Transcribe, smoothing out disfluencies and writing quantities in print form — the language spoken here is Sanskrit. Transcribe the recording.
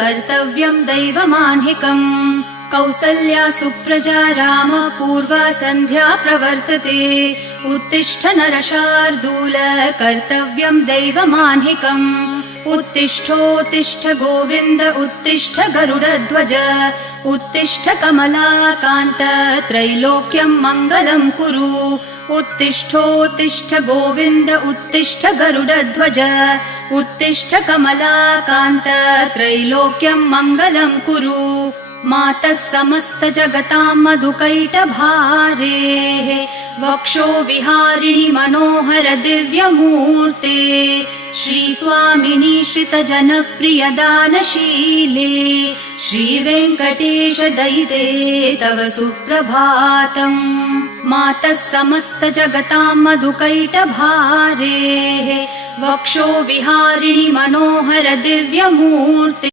कर्तव्यं दैवमान्हिकम् कौसल्या सुप्रजा राम पूर्वा सन्ध्या प्रवर्तते उत्तिष्ठ नरशार्दूल कर्तव्यं दैवमान्हिकम् उत्तिष्ठोत्तिष्ठ गोविन्द उत्तिष्ठ गरुडध्वज उत्तिष्ठ कमलाकान्त त्रैलोक्यं मङ्गलं कुरु उत्तिष्ठोत्तिष्ठ गोविन्द उत्तिष्ठ गरुडध्वज उत्तिष्ठ कमलाकान्त त्रैलोक्यं मङ्गलं कुरु मातः समस्त जगतां मधुकैटभारेः वक्षो विहारिणि मनोहर दिव्यमूर्ते श्रीस्वामिनि श्रितजनप्रिय दानशीले श्रीवेङ्कटेश दयिते तव सुप्रभातम् मातः समस्त जगतां मधुकैटभारेः वक्षो विहारिणि मनोहर दिव्यमूर्ते